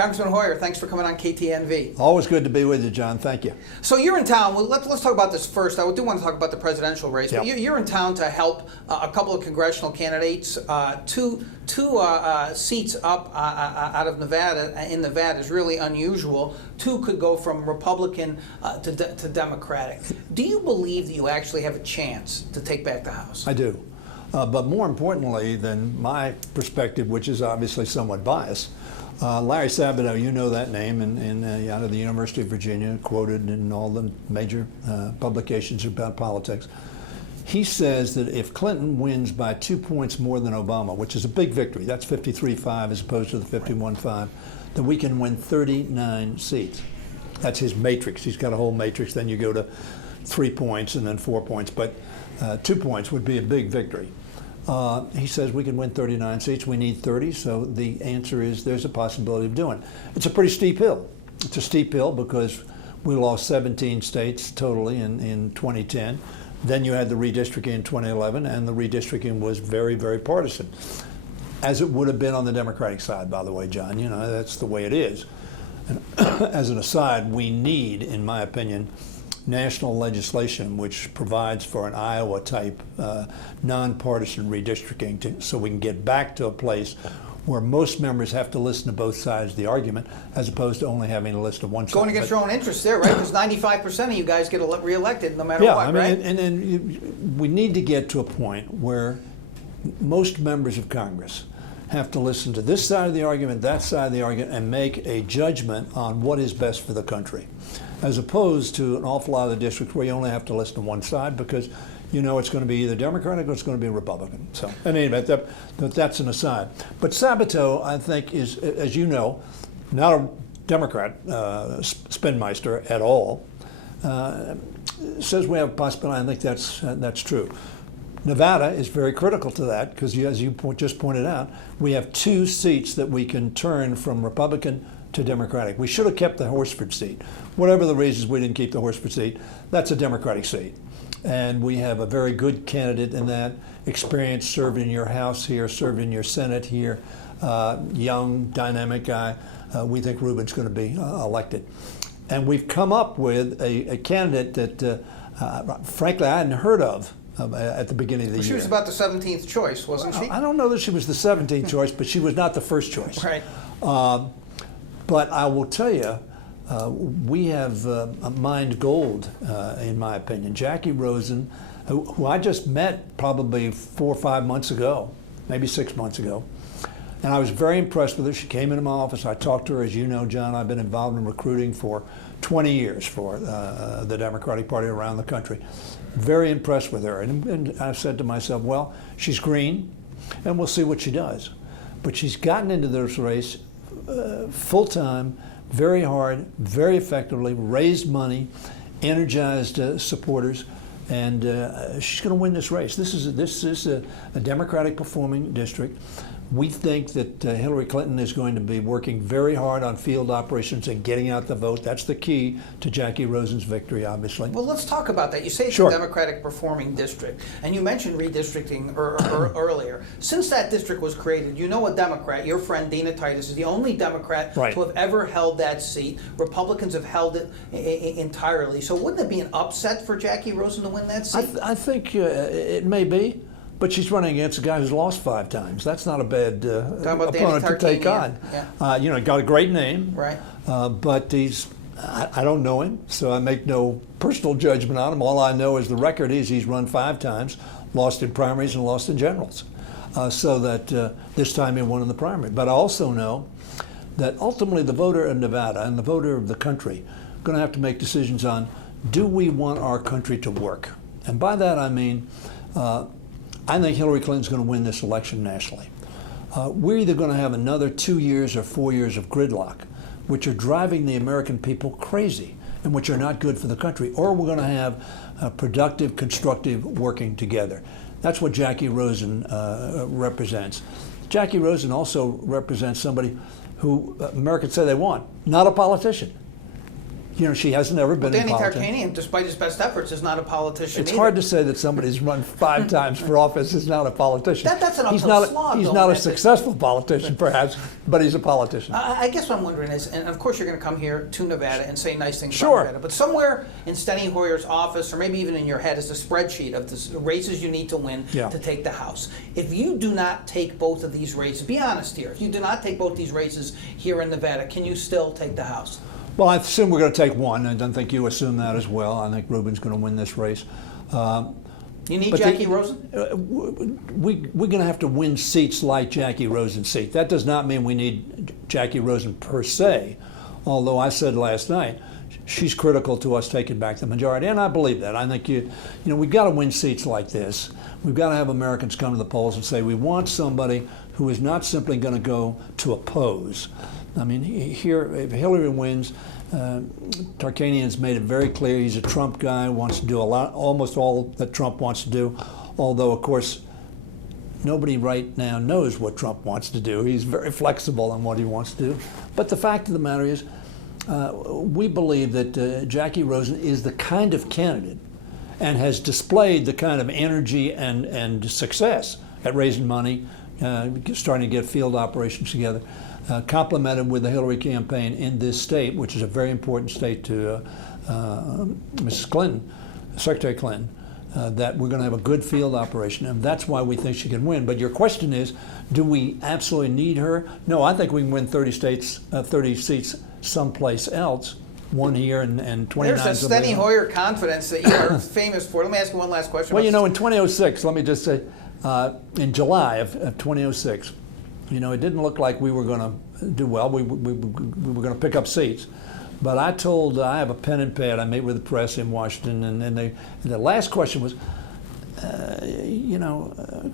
Congressman Hoyer, thanks for coming on KTNV. Always good to be with you, John. Thank you. So you're in town. Well, let's talk about this first. I do want to talk about the presidential race. Yep. But you're in town to help a couple of congressional candidates. Two seats up out of Nevada in Nevada is really unusual. Two could go from Republican to Democratic. Do you believe that you actually have a chance to take back the House? I do. But more importantly than my perspective, which is obviously somewhat biased, Larry Sabato, you know that name, out of the University of Virginia, quoted in all the major publications about politics. He says that if Clinton wins by 2 points more than Obama, which is a big victory, that's 53-5 as opposed to the 51-5, then we can win 39 seats. That's his matrix. He's got a whole matrix. Then you go to 3 points and then 4 points. But 2 points would be a big victory. He says we can win 39 seats. We need 30, so the answer is there's a possibility of doing it. It's a pretty steep hill. It's a steep hill because we lost 17 states totally in 2010. Then you had the redistricting in 2011, and the redistricting was very, very partisan, as it would have been on the Democratic side, by the way, John. You know, that's the way it is. And as an aside, we need, in my opinion, national legislation which provides for an Iowa-type nonpartisan redistricting so we can get back to a place where most members have to listen to both sides of the argument as opposed to only having to listen to one side. Going against your own interests there, right? Because 95% of you guys get reelected no matter what, I mean, right? and we need to get to a point where most members of Congress have to listen to this side of the argument, that side of the argument, and make a judgment on what is best for the country, as opposed to an awful lot of the districts where you only have to listen to one side because you know it's going to be either Democratic or it's going to be Republican. So, in any event, that's an aside. But Sabato, I think, is, as you know, not a Democrat spinmeister at all. Says we have a possibility. I think that's true. Nevada is very critical to that because, as you just pointed out, we have 2 seats that we can turn from Republican to Democratic. We should have kept the Horsford seat. Whatever the reasons we didn't keep the Horsford seat, that's a Democratic seat. And we have a very good candidate in that, experience, served in your House here, served in your Senate here, young, dynamic guy. We think Rubin's going to be elected. And we've come up with a candidate that, frankly, I hadn't heard of at the beginning of the year. She was about the 17th choice, wasn't she? I don't know that she was the 17th choice, but she was not the first choice. Right. But I will tell you, we have mined gold, in my opinion. Jackie Rosen, who I just met probably 4 or 5 months ago, maybe 6 months ago, and I was very impressed with her. She came into my office. I talked to her. As you know, John, I've been involved in recruiting for 20 years for the Democratic Party around the country. Very impressed with her. And I said to myself, well, she's green, and we'll see what she does. But she's gotten into this race full-time, very hard, very effectively, raised money, energized supporters, and she's going to win this race. This is a Democratic performing district. We think that Hillary Clinton is going to be working very hard on field operations and getting out the vote. That's the key to Jackie Rosen's victory, obviously. Well, let's talk about that. You say it's Sure. a Democratic performing district, and you mentioned redistricting earlier. Since that district was created, you know a Democrat, your friend Dina Titus, is the only Democrat Right. to have ever held that seat. Republicans have held it entirely. So wouldn't it be an upset for Jackie Rosen to win that seat? I think it may be. But she's running against a guy who's lost 5 times. That's not a bad opponent to take on. Yeah. Got a great name. Right. But I don't know him, so I make no personal judgment on him. All I know is the record is he's run 5 times, lost in primaries and lost in generals. So that this time he won in the primary. But I also know that ultimately the voter of Nevada and the voter of the country are going to have to make decisions on, do we want our country to work? And by that I mean, I think Hillary Clinton's going to win this election nationally. We're either going to have another 2 years or 4 years of gridlock, which are driving the American people crazy and which are not good for the country, or we're going to have productive, constructive working together. That's what Jackie Rosen represents. Jackie Rosen also represents somebody who Americans say they want, not a politician. You know, she hasn't ever been in Danny politics. Tarkanian, despite his best efforts, is not a politician It's either. hard to say that somebody who's run 5 times for office is not a politician. That's an he's uphill not slog, He's though, not a Matt. successful politician, perhaps, but he's a politician. I guess what I'm wondering is, and of course you're going to come here to Nevada and say nice things Sure. about Nevada, but somewhere in Steny Hoyer's office, or maybe even in your head, is a spreadsheet of the races you need to win Yeah. to take the House. If you do not take both of these races, be honest here, if you do not take both these races here in Nevada, can you still take the House? Well, I assume we're going to take one. I don't think you assume that as well. I think Ruben's going to win this race. You need But Jackie Rosen? We're going to have to win seats like Jackie Rosen's seat. That does not mean we need Jackie Rosen per se, although I said last night she's critical to us taking back the majority, and I believe that. I think we've got to win seats like this. We've got to have Americans come to the polls and say we want somebody who is not simply going to go to oppose. I mean, here, if Hillary wins, Tarkanian's made it very clear he's a Trump guy, wants to do almost all that Trump wants to do, although, of course, nobody right now knows what Trump wants to do. He's very flexible on what he wants to do. But the fact of the matter is, we believe that Jackie Rosen is the kind of candidate and has displayed the kind of energy and success at raising money, starting to get field operations together, complemented with the Hillary campaign in this state, which is a very important state to Mrs. Clinton, Secretary Clinton, that we're going to have a good field operation, and that's why we think she can win. But your question is, do we absolutely need her? No, I think we can win 30 seats someplace else, one here and 29 There's a somewhere Steny else. Hoyer confidence that you are famous for. Let me ask you one last question. Well, about in 2006, let me just say, in July of 2006, it didn't look like we were going to do well. We were going to pick up seats. But I have a pen and pad. I meet with the press in Washington, and the last question was,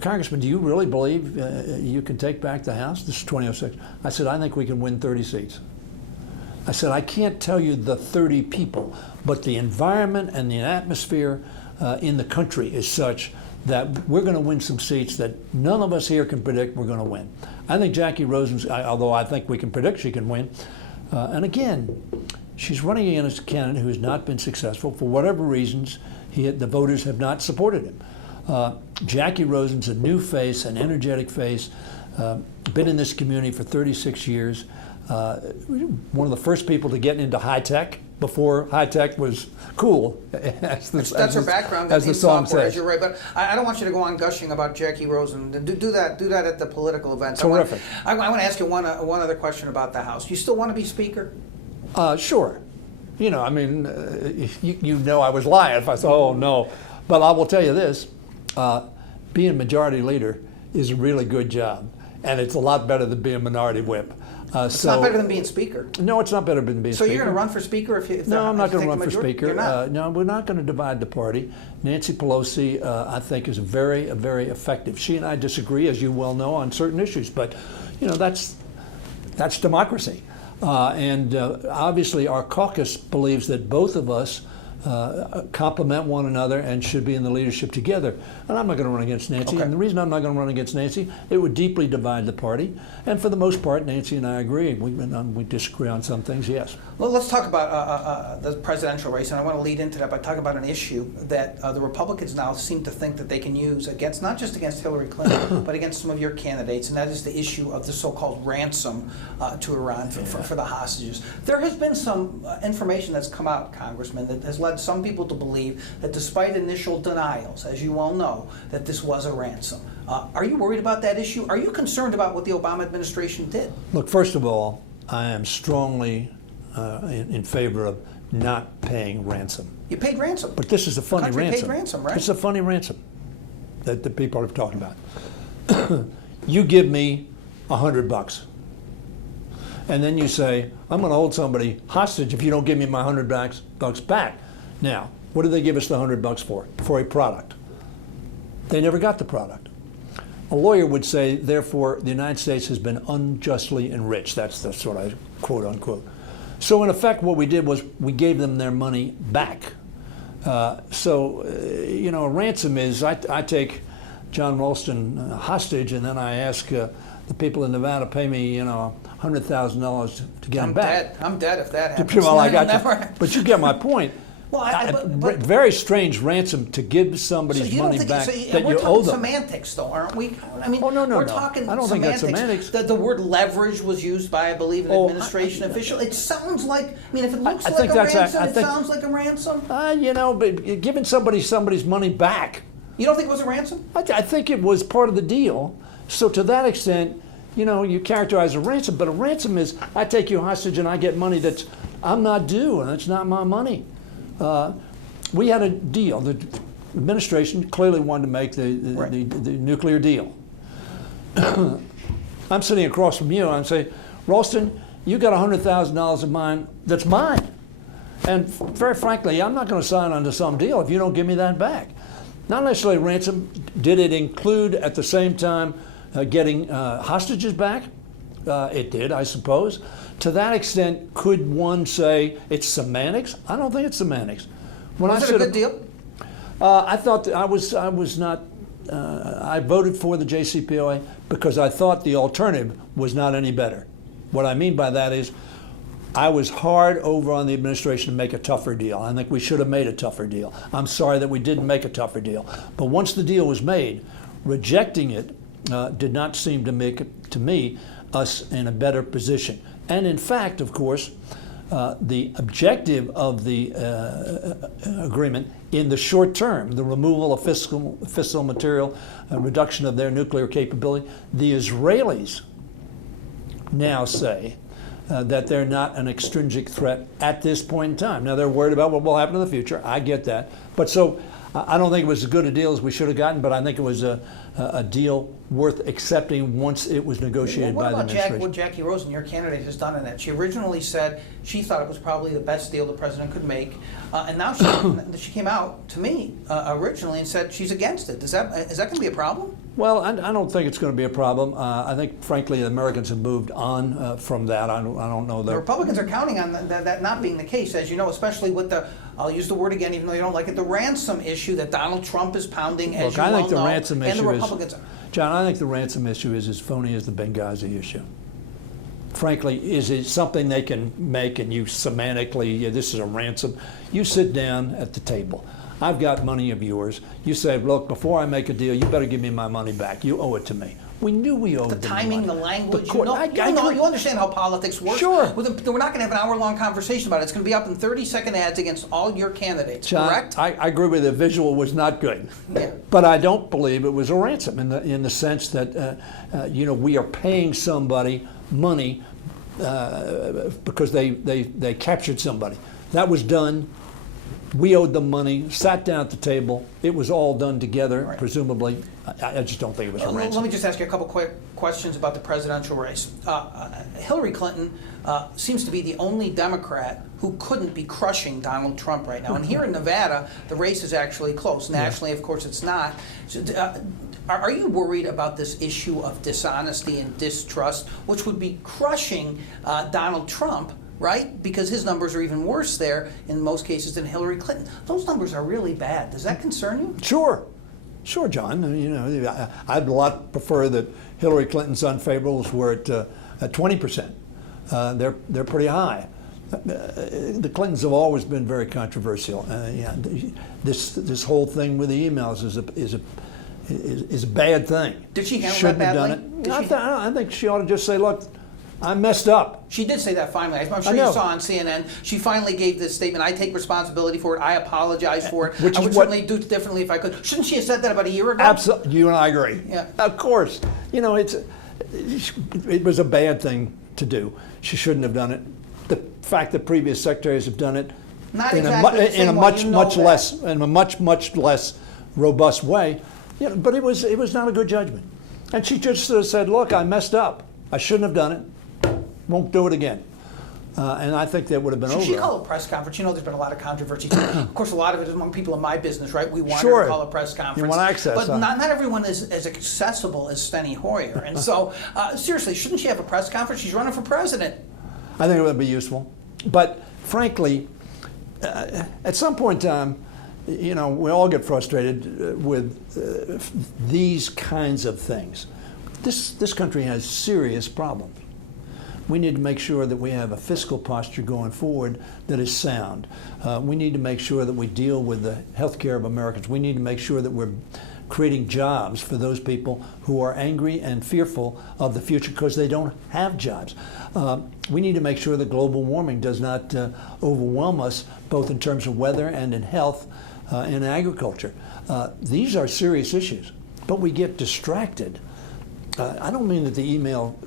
Congressman, do you really believe you can take back the House? This is 2006. I said, I think we can win 30 seats. I said, I can't tell you the 30 people, but the environment and the atmosphere in the country is such that we're going to win some seats that none of us here can predict we're going to win. I think Jackie Rosen's, although I think we can predict she can win, and again, she's running against a candidate who has not been successful for whatever reasons. The voters have not supported him. Jackie Rosen's a new face, an energetic face, been in this community for 36 years, one of the first people to get into high tech before high tech was cool. That's her background as in the song software, says. as you're right. But I don't want you to go on gushing about Jackie Rosen. Do that at the political events. Terrific. I want to ask you one other question about the House. You still want to be Speaker? Sure. You know I was lying if I said, oh no. But I will tell you this, being majority leader is a really good job. And it's a lot better than being minority whip. It's not better than being Speaker. No, it's not better than being So Speaker. you're going to run for Speaker if No, I'm not going to run for majority? Speaker. You're not? No, we're not going to divide the party. Nancy Pelosi, I think, is very effective. She and I disagree, as you well know, on certain issues, but that's democracy. And obviously, our caucus believes that both of us complement one another and should be in the leadership together. And I'm not going to run against Nancy. Okay. And the reason I'm not going to run against Nancy, it would deeply divide the party. And for the most part, Nancy and I agree. We disagree on some things, yes. Well, let's talk about the presidential race, and I want to lead into that by talking about an issue that the Republicans now seem to think that they can use against, not just against Hillary Clinton, but against some of your candidates, and that is the issue of the so-called ransom to Iran for the hostages. There has been some information that's come out, Congressman, that has led some people to believe that despite initial denials, as you all know, that this was a ransom. Are you worried about that issue? Are you concerned about what the Obama administration did? Look, first of all, I am strongly in favor of not paying ransom. You paid ransom. But this is a funny The country ransom. paid ransom, right? It's a funny ransom that the people have talked about. You give me $100, and then you say, I'm going to hold somebody hostage if you don't give me my $100 back. Now, what did they give us the $100 for? For a product. They never got the product. A lawyer would say, therefore, the United States has been unjustly enriched. That's what I quote unquote. So in effect, what we did was we gave them their money back. A ransom is, I take Jon Ralston hostage, and then I ask the people in Nevada pay me, $100,000 to get I'm them back. dead. I'm dead if that happens. Well, I got Never you. happen. But you get my point. Well, Very strange ransom to give somebody's money back that we're you talking owe them. semantics, though, aren't we? I mean, Oh, no, we're no. talking I don't think that's semantics. semantics. The word leverage was used by, I believe, an administration official. It sounds like, I mean, if it looks like a ransom, it sounds like a ransom. You know, but giving somebody's money back. You don't think it was a ransom? I think it was part of the deal. So to that extent, you know, you characterize a ransom, but a ransom is I take you hostage and I get money that I'm not due and it's not my money. We had a deal. The administration clearly wanted to make the nuclear deal. I'm sitting across from you and I'm saying, Ralston, you got $100,000 of mine that's mine. And very frankly, I'm not going to sign onto some deal if you don't give me that back. Not necessarily ransom. Did it include at the same time getting hostages back? It did, I suppose. To that extent, could one say it's semantics? I don't think it's semantics. Was it a good deal? I thought that I was not. I voted for the JCPOA because I thought the alternative was not any better. What I mean by that is, I was hard over on the administration to make a tougher deal. I think we should have made a tougher deal. I'm sorry that we didn't make a tougher deal. But once the deal was made, rejecting it did not seem to make to me us in a better position. And in fact, of course, the objective of the agreement in the short term, the removal of fissile material, reduction of their nuclear capability, the Israelis now say that they're not an extrinsic threat at this point in time. Now they're worried about what will happen in the future. I get that. But so I don't think it was as good a deal as we should have gotten, but I think it was a deal worth accepting once it was negotiated by the administration. What Jackie Rosen, your candidate, has done in that? She originally said she thought it was probably the best deal the president could make, and now she came out to me originally and said she's against it. Is that going to be a problem? Well, I don't think it's going to be a problem. I think, frankly, the Americans have moved on from that. I don't know that. The Republicans are counting on that not being the case, as you know, especially with the, I'll use the word again, even though you don't like it, the ransom issue that Donald Trump is pounding, as you well know. I think the ransom issue is, John, I think the ransom issue is as phony as the Benghazi issue. Frankly, is it something they can make and you semantically, yeah, this is a ransom? You sit down at the table. I've got money of yours. You say, look, before I make a deal, you better give me my money back. You owe it to me. We knew we owed them the timing, money. the language. You understand how politics works. Sure. We're not going to have an hour-long conversation about it. It's going to be up in 30-second ads against all your candidates. John, correct? I agree with you. The visual was not good. Yeah. But I don't believe it was a ransom in the sense that we are paying somebody money because they captured somebody. That was done. We owed them money, sat down at the table. It was all done together, right. Presumably. I just don't think it was a ransom. Let me just ask you a couple quick questions about the presidential race. Hillary Clinton seems to be the only Democrat who couldn't be crushing Donald Trump right now. And here in Nevada, the race is actually close. Nationally, of course, it's not. So, are you worried about this issue of dishonesty and distrust, which would be crushing Donald Trump? Right? Because his numbers are even worse there in most cases than Hillary Clinton. Those numbers are really bad. Does that concern you? Sure, John. I'd a lot prefer that Hillary Clinton's unfavorables were at 20%. They're pretty high. The Clintons have always been very controversial. This whole thing with the emails is a bad thing. Did she handle Shouldn't that badly? have done it. I think she ought to just say, look, I messed up. She did say that finally. I'm sure you saw on CNN. She finally gave this statement. I take responsibility for it. I apologize for it. I would certainly do it differently if I could. Shouldn't she have said that about a year ago? Absolutely. You and I agree. Yeah. Of course. It was a bad thing to do. She shouldn't have done it. The fact that previous secretaries have done it in a much less robust way, but it was not a good judgment. And she just said, look, I messed up. I shouldn't have done it. Won't do it again. And I think that would have been over. Should she call a press conference? There's been a lot of controversy. Of course, a lot of it is among people in my business, right? We want her to call a press conference. You want access. But not everyone is as accessible as Steny Hoyer. And so, seriously, shouldn't she have a press conference? She's running for president. I think it would be useful. But frankly, at some point in time, we all get frustrated with these kinds of things. This country has serious problems. We need to make sure that we have a fiscal posture going forward that is sound. We need to make sure that we deal with the health care of Americans. We need to make sure that we're creating jobs for those people who are angry and fearful of the future because they don't have jobs. We need to make sure that global warming does not overwhelm us, both in terms of weather and in health and agriculture. These are serious issues, but we get distracted. I don't mean that the email,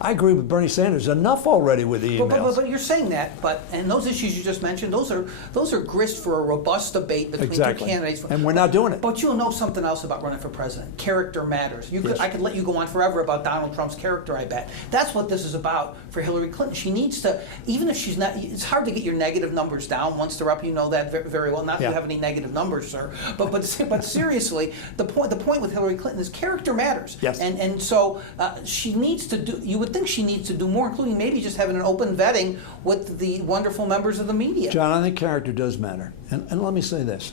I agree with Bernie Sanders, enough already with the emails. But you're saying that, and those issues you just mentioned, those are grist for a robust debate between two candidates. And we're not doing it. But you'll know something else about running for president. Character matters. I could let you go on forever about Donald Trump's character, I bet. That's what this is about for Hillary Clinton. She needs to, even if she's not, it's hard to get your negative numbers down once they're up. You know that very well. Not that you have any negative numbers, sir. But seriously, the point with Hillary Clinton is character matters. Yes. And so she needs to do, you would think she needs to do more, including maybe just having an open vetting with the wonderful members of the media. John, I think character does matter. And let me say this.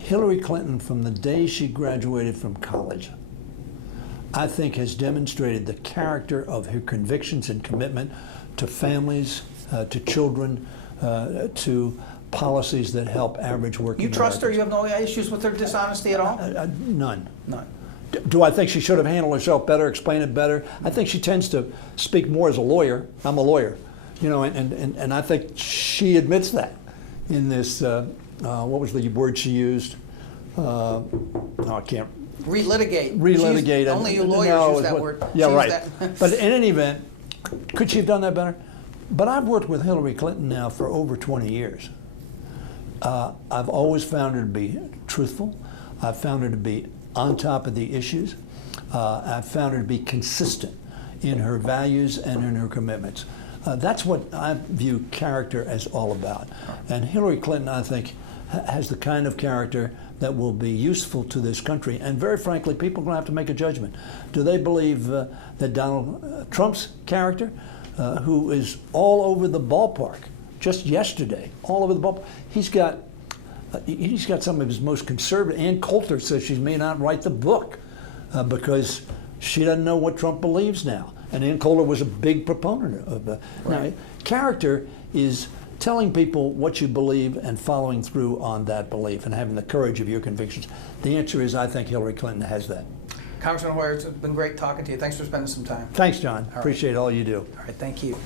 Hillary Clinton, from the day she graduated from college, I think has demonstrated the character of her convictions and commitment to families, to children, to policies that help average working You trust her? Americans. You have no issues with her dishonesty at all? None. None. Do I think she should have handled herself better, explained it better? I think she tends to speak more as a lawyer. I'm a lawyer, you know, and I think she admits that in this, what was the word she used? No, I can't. Relitigate. Relitigate. Only you lawyers use that word. Yeah, right. But in any event, could she have done that better? But I've worked with Hillary Clinton now for over 20 years. I've always found her to be truthful. I've found her to be on top of the issues. I've found her to be consistent in her values and in her commitments. That's what I view character as all about. And Hillary Clinton, I think, has the kind of character that will be useful to this country. And very frankly, people are going to have to make a judgment. Do they believe that Donald Trump's character, who is all over the ballpark, just yesterday, all over the ballpark, he's got some of his most conservative. Ann Coulter says she may not write the book because she doesn't know what Trump believes now. And Ann Coulter was a big proponent of that. Now, character is telling people what you believe and following through on that belief and having the courage of your convictions. The answer is, I think Hillary Clinton has that. Congressman Hoyer, it's been great talking to you. Thanks for spending some time. Thanks, John. Appreciate all you do. All right, thank you.